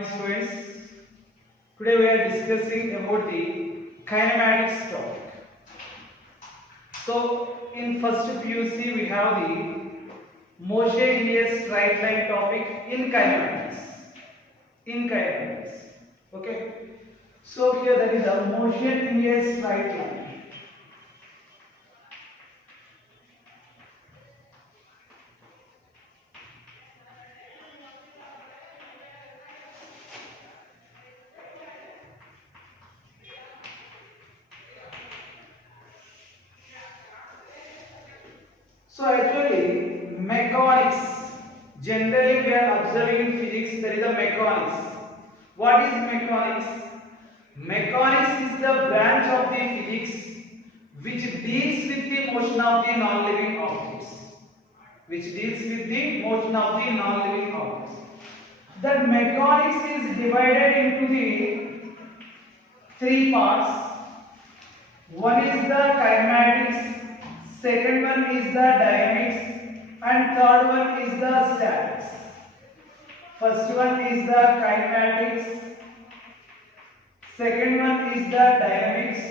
Students, today we are discussing about the kinematics topic. So, in first PUC we have the motion in a straight line topic in kinematics. Okay. So here there is a motion in a straight line. So actually, mechanics, generally we are observing in physics, there is a mechanics. What is mechanics? Mechanics is the branch of the physics which deals with the motion of the non-living objects. That mechanics is divided into the three parts. One is the kinematics, second one is the dynamics, and third one is the statics. First one is the kinematics, second one is the dynamics,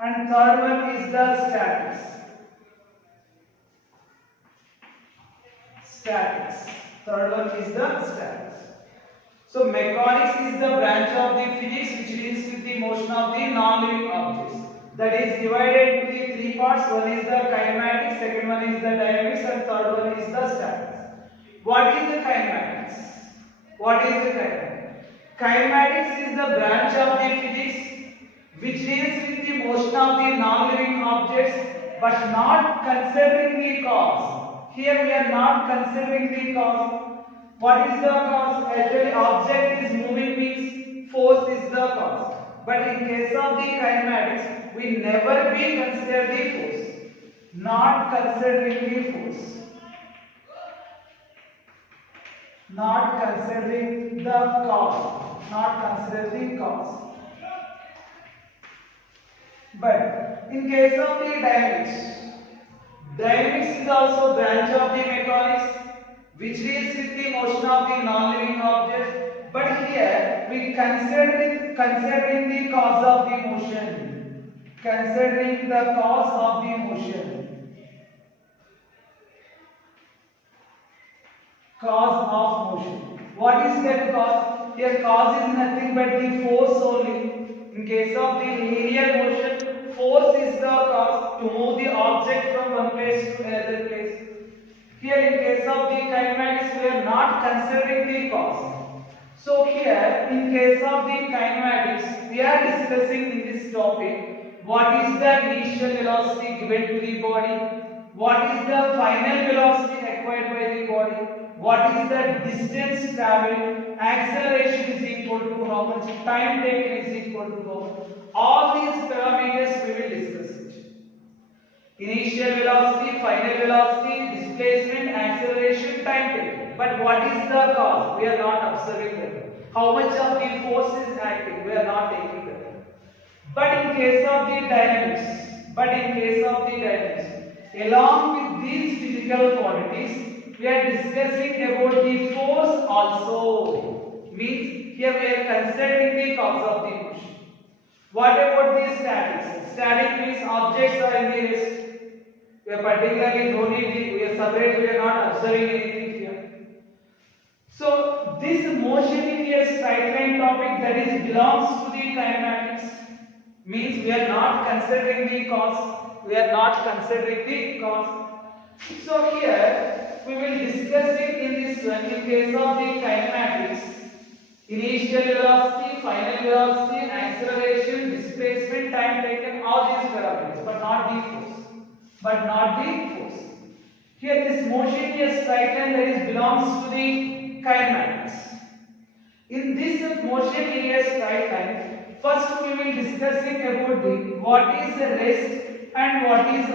and third one is the statics. Third one is the statics. So mechanics is the branch of the physics which deals with the motion of the non-living objects. That is divided into the three parts. One is the kinematics, second one is the dynamics, and third one is the statics. What is the kinematics? Kinematics is the branch of the physics which deals with the motion of the non-living objects but not considering the cause. Here we are not considering the cause. What is the cause? Actually, object is moving means force is the cause. But in case of the kinematics, we never be consider the force. Not considering the force. Not considering the cause. But in case of the dynamics is also branch of the mechanics which deals with the motion of the non-living objects. But here we considering the cause of the motion. What is that cause? Here cause is nothing but the force only. In case of the linear motion, force is the cause to move the object from one place to another place. Here in case of the kinematics, we are not considering the cause. So here in case of the kinematics, we are discussing in this topic what is the initial velocity given to the body, what is the final velocity acquired by the body, what is the distance traveled, acceleration is equal to how much, time taken is equal to how much. All these parameters we will discuss it. Initial velocity, final velocity, displacement, acceleration, time taken. But what is the cause? We are not observing that. How much of the force is acting? We are not taking that. But in case of the dynamics, along with these physical quantities, we are discussing about the force also. Means here we are considering the cause of the motion. What about the statics? Static means objects are in the rest. We are particularly we are separate, we are not observing anything here. So this motion in a straight line topic that is belongs to the kinematics means we are not considering the cause. So here we will discuss it in this one. In case of the kinematics, initial velocity, final velocity, acceleration, displacement, time taken, all these parameters, but not the force. Here this motion in a straight line that is belongs to the kinematics. In this motion in a straight line, first we will discussing about the what is rest and what is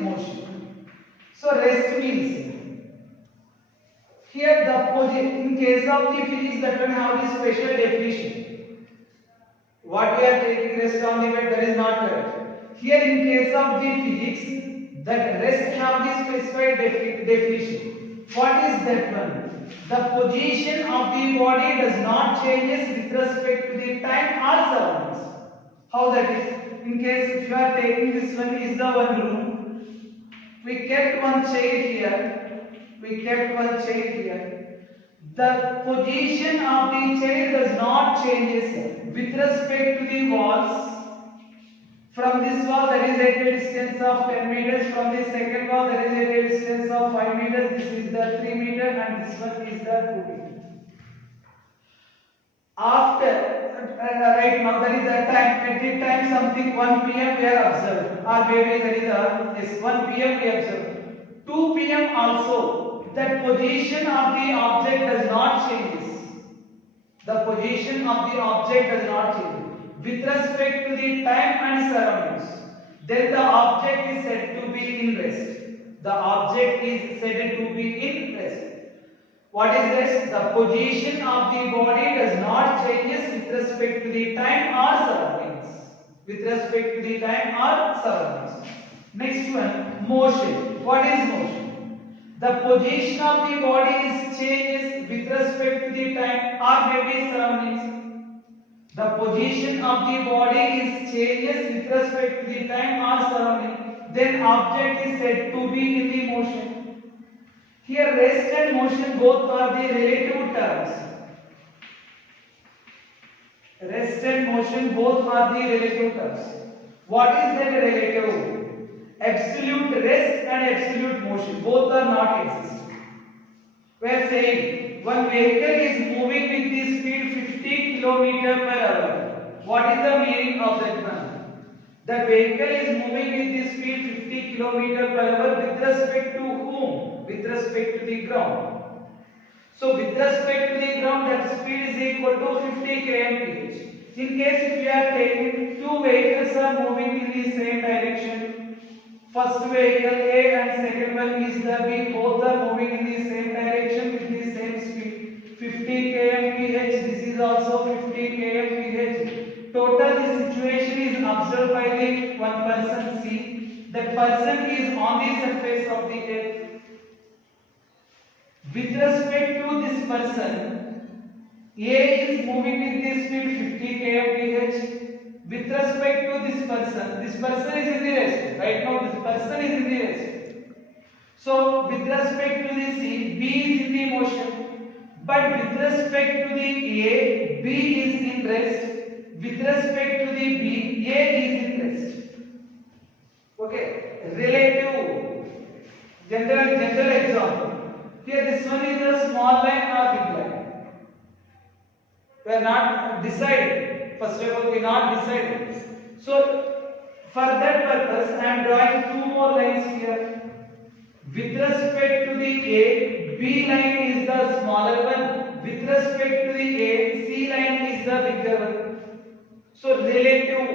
motion. So rest means here the position in case of the physics that will have the special definition. What we are taking rest on the bed, that is not correct. Here in case of the physics, that rest have the specified definition. What is that one? The position of the body does not changes with respect to the time or surroundings. How that is? In case if you are taking this one is the one room, we kept one chair here, we kept one chair here. The position of the chair does not changes with respect to the walls. From this wall there is a distance of 10 meters, from the second wall there is a distance of 5 meters, this is the 3 meter and this one is the 2 meter. After right now there is a time, at the time something 1 p.m. we are observed, or maybe there is a yes 1 p.m. we observe. 2 p.m. also, that position of the object does not changes. The position of the object does not change with respect to the time and surroundings. Then the object is said to be in rest. The object is said to be in rest. What is rest? The position of the body does not changes with respect to the time or surroundings. With respect to the time or surroundings. Next one, motion. What is motion? The position of the body is changes with respect to the time or maybe surroundings. The position of the body is changes with respect to the time or surrounding. Then object is said to be in the motion. Here rest and motion both are the relative terms. Rest and motion both are the relative terms. What is that relative? Absolute rest and absolute motion both are not exist. We are saying one vehicle is moving with the speed 50 km per hour. What is the meaning of that one? The vehicle is moving with the speed 50 km per hour with respect to whom? With respect to the ground. So with respect to the ground, that speed is equal to 50 km/h. In case if we are taking two vehicles are moving in the same direction, first vehicle A and second one is the B, both are moving in the same direction with the same speed, 50 km/h. This is also 50 km/h. Total the situation is observed by the one person C. That person is on the surface of the earth. With respect to this person, A is moving with the speed 50 km/h. With respect to this person is in the rest. Right now, this person is in the rest. So, with respect to the C, B is in the motion. But with respect to the A, B is in rest. With respect to the B, A is in rest. Okay, relative. General example. Here this one is a small line or big line. We are not decided. First of all, we are not decided. So for that purpose, I am drawing two more lines here. With respect to the A, B line is the smaller one. With respect to the A, C line is the bigger one. So relative.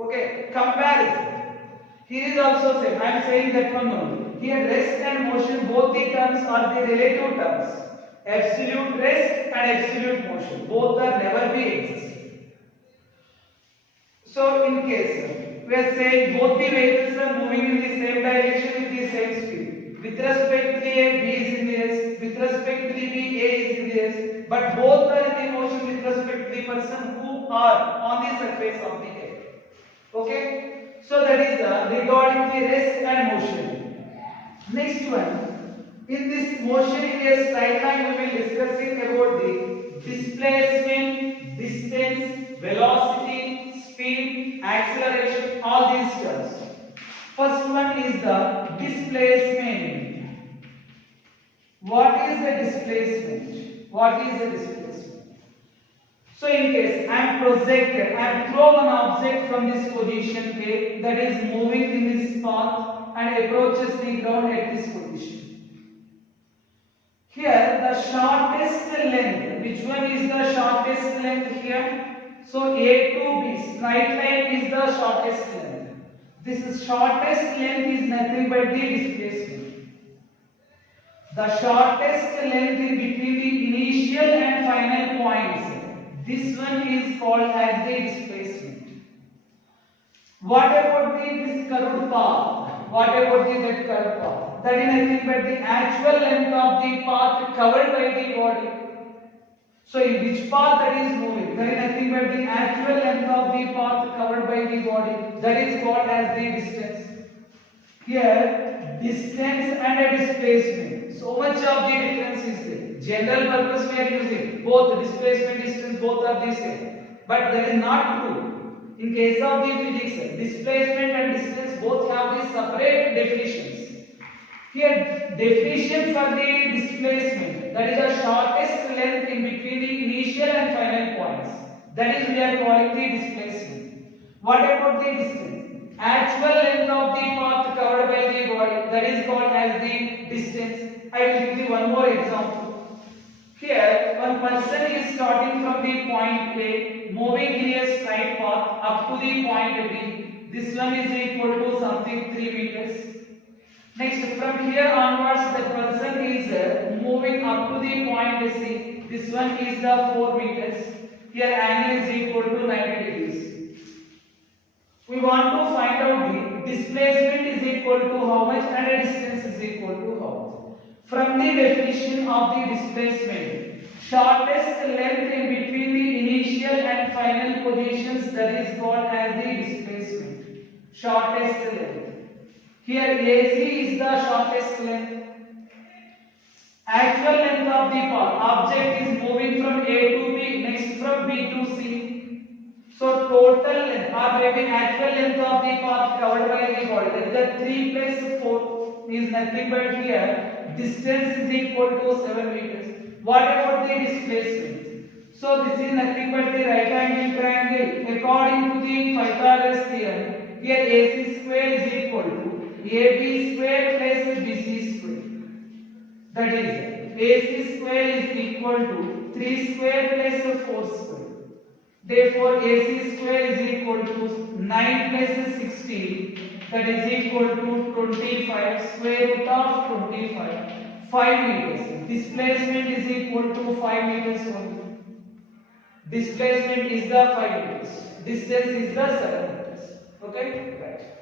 Okay, comparison. Here is also same. I am saying that one only. Here rest and motion both the terms are the relative terms. Absolute rest and absolute motion both are never be exist. So in case we are saying both the vehicles are moving in the same direction with the same speed. With respect to the A, B is in the rest. With respect to the B, A is in the rest. But both are in the motion with respect to the person who are on the surface of the earth. Okay. So that is regarding the rest and motion. Next one, in this motion in a straight line we will discussing about the displacement, distance, velocity, speed, acceleration, all these terms. First one is the displacement. What is the displacement? What is the displacement? So in case I am projected, I am thrown an object from this position A that is moving in this path and approaches the ground at this position. Here the shortest length, which one is the shortest length here? So A to B, straight line is the shortest length. This shortest length is nothing but the displacement. The shortest length is between the initial and final points. This one is called as the displacement. What about this curved path? What about that curved path? That is nothing but the actual length of the path covered by the body. So in which path that is moving? That is nothing but the actual length of the path covered by the body. That is called as the distance. Here, distance and a displacement. So much of the difference is there. General purpose we are using both displacement, distance, both are the same. But that is not true. In case of the physics, displacement and distance both have the separate definitions. Here, definition for the displacement, that is the shortest length in between the initial and final points. That is we are calling the displacement. What about the distance? Actual length of the path covered by the body, that is called as the distance. I will give you one more example. Here, one person is starting from the point A, moving in a straight path up to the point B. This one is equal to something 3 meters. Next, from here onwards, the person is moving up to the point C. This one is the 4 meters. Here, angle is equal to 90 degrees. We want to find out the displacement is equal to how much and the distance is equal to how much. From the definition of the displacement, shortest length in between the initial and final positions, that is called as the displacement. Shortest length. Here AC is the shortest length. Actual length of the path. Object is moving from A to B, next from B to C. So total length or maybe actual length of the path covered by the body, that is the 3 plus 4 is nothing but here distance is equal to 7 meters. What about the displacement? So this is nothing but the right angle triangle. According to the Pythagoras theorem, here AC square is equal to AB square plus BC square. That is AC square is equal to 3 square plus 4 square. Therefore, AC square is equal to 9 plus 16, that is equal to 25, square root of 25, 5 meters. Displacement is equal to 5 meters only. Displacement is the 5 meters. Distance is the 7 meters. Okay? Right.